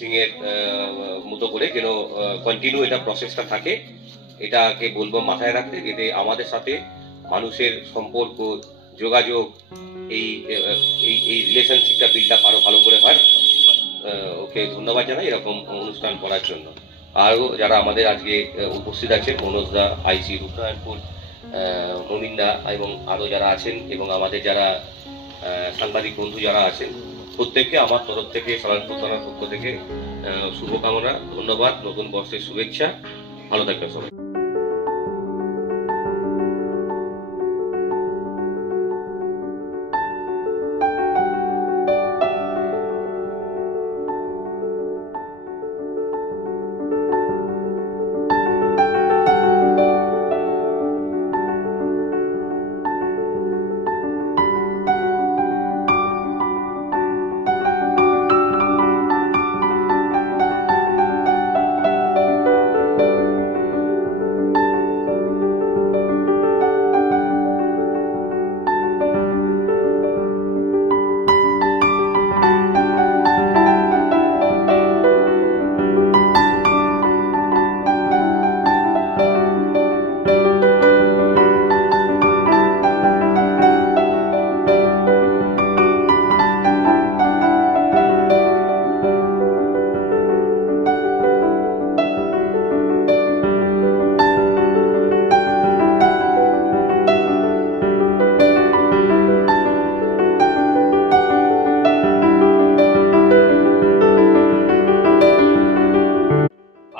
সিং এর মতো করে যেন কন্টিনিউ এটা প্রসেসটা থাকে, এটাকে বলবো মাথায় রাখতে, এতে আমাদের সাথে মানুষের সম্পর্ক, যোগাযোগ, এই এই রিলেশনশিপটা বিল্ড আপ আরো ভালো করে হয়। ওকে ধন্যবাদ জানাই এরকম অনুষ্ঠান করার জন্য। আরও যারা আমাদের আজকে উপস্থিত আছেন, মনোজ দা, আইসি রূপনারায়ণপুর, নবীন দা এবং আরও যারা আছেন, এবং আমাদের যারা সাংবাদিক বন্ধু যারা আছেন, প্রত্যেককে আমার তরফ থেকে, সালানপুর থানার পক্ষ থেকে শুভকামনা, ধন্যবাদ, নতুন বর্ষের শুভেচ্ছা, ভালো থাকবেন সবাই।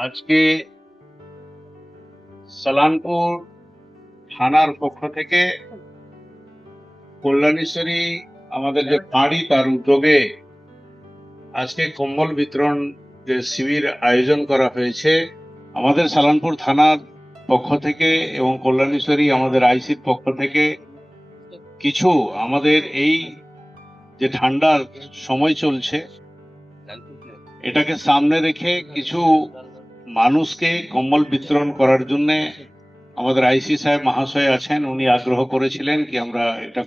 আজকে সালানপুর থানার পক্ষ থেকে কল্যাণেশ্বরী আমাদের যে পাড়ি, তার উদ্যোগে আজকে কম্বল বিতরণ যে শিবির আয়োজন করা হয়েছে। আমাদের সালানপুর থানার পক্ষ থেকে এবং কল্যাণেশ্বরী আমাদের আইসির পক্ষ থেকে কিছু আমাদের এই যে ঠান্ডার সময় চলছে, এটাকে সামনে রেখে কিছু মানুষকে কম্বল বিতরণ করার জন্য আমাদের আইসি সাহেব মহাশয় আছেন, উনি আগ্রহ করেছিলেন কি আমরা এটা